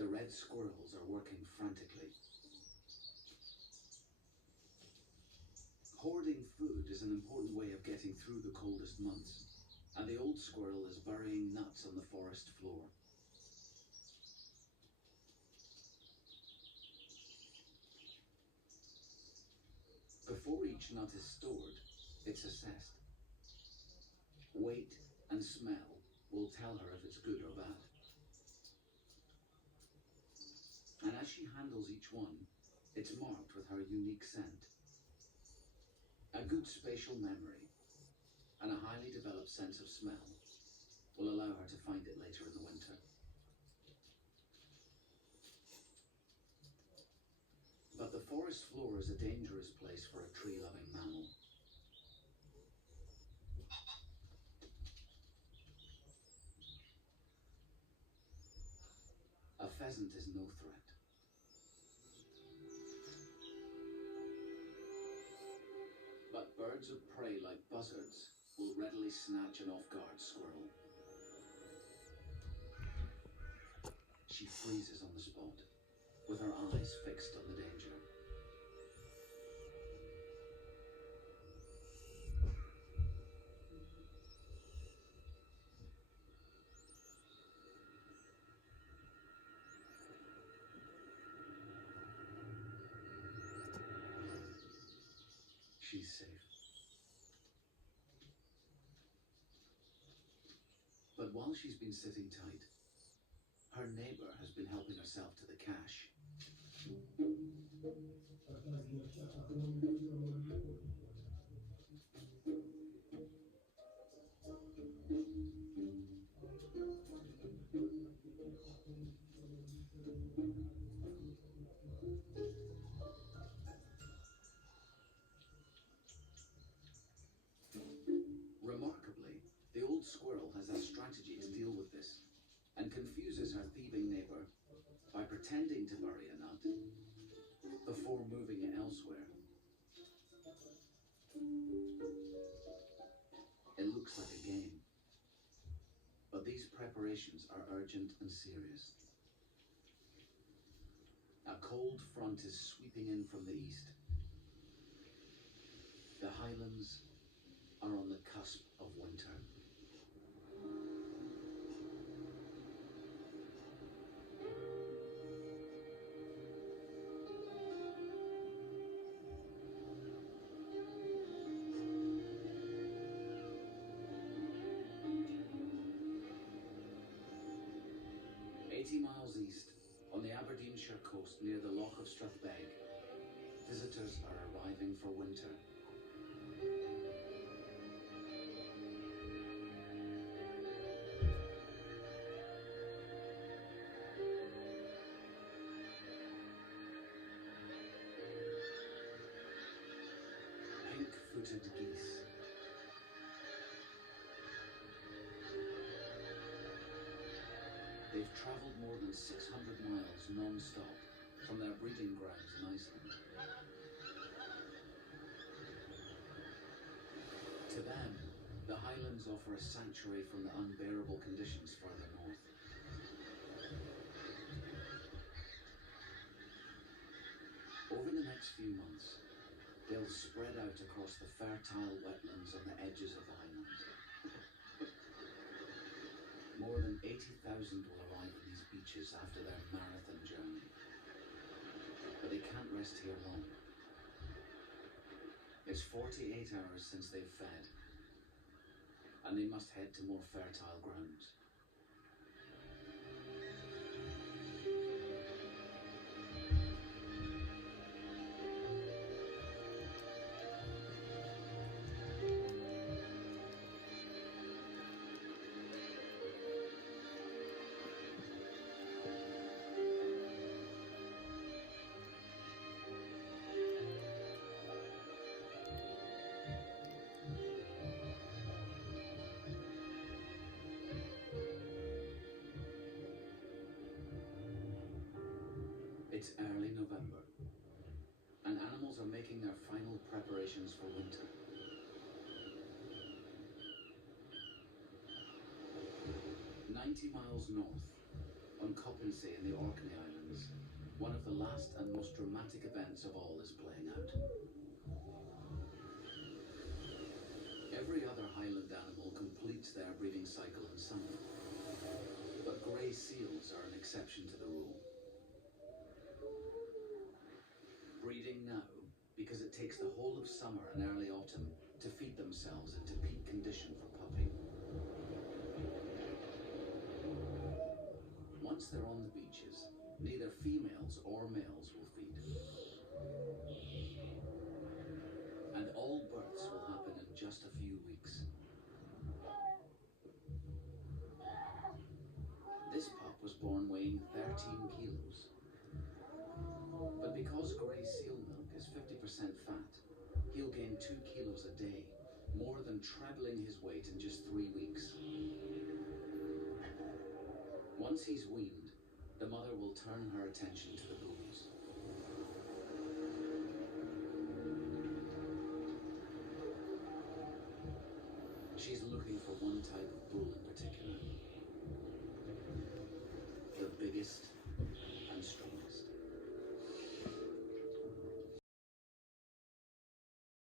The red squirrels are working frantically. Hoarding food is an important way of getting through the coldest months, and the old squirrel is burying nuts on the forest floor. Before each nut is stored, it's assessed. Weight and smell will tell her if it's good or bad. And as she handles each one, it's marked with her unique scent. A good spatial memory and a highly developed sense of smell will allow her to find it later in the winter. But the forest floor is a dangerous place for a tree-loving mammal. A pheasant is no threat. But birds of prey like buzzards will readily snatch an off-guard squirrel. She freezes on the spot, with her eyes fixed on the danger. She's safe. But while she's been sitting tight, her neighbor has been helping herself to the cache. Remarkably, the old squirrel has a strategy to deal with this and confuses her thieving neighbor by pretending to bury a nut before moving it elsewhere. It looks like a game, but these preparations are urgent and serious. A cold front is sweeping in from the east. The highlands are on the cusp of winter. Miles east, on the Aberdeenshire coast near the Loch of Strathbeg, visitors are arriving for winter. Pink-footed geese. They've travelled more than 600 miles non-stop from their breeding grounds in Iceland. To them, the highlands offer a sanctuary from the unbearable conditions further north. Over the next few months, they'll spread out across the fertile wetlands on the edges of the highlands. More than 80,000 will arrive at these beaches after their marathon journey. But they can't rest here long. It's 48 hours since they've fed, and they must head to more fertile grounds. It's early November, and animals are making their final preparations for winter. "90 miles north, on Poppensee in the Orkney Islands, one of the last and most dramatic events of all is playing out. Every other Highland animal completes their breeding cycle in summer, but grey seals are an exception to the rule. Breeding now because it takes the whole of summer and early autumn to feed themselves into peak condition for pupping. Once they're on the beaches, neither females or males will feed. And all births will happen in just a few weeks. This pup was born weighing 13 kilos. But because grey seal milk is 50% fat, he'll gain 2 kilos a day, more than trebling his weight in just 3 weeks. Once he's weaned, the mother will turn her attention to the bulls. She's looking for one type of bull in particular. The biggest,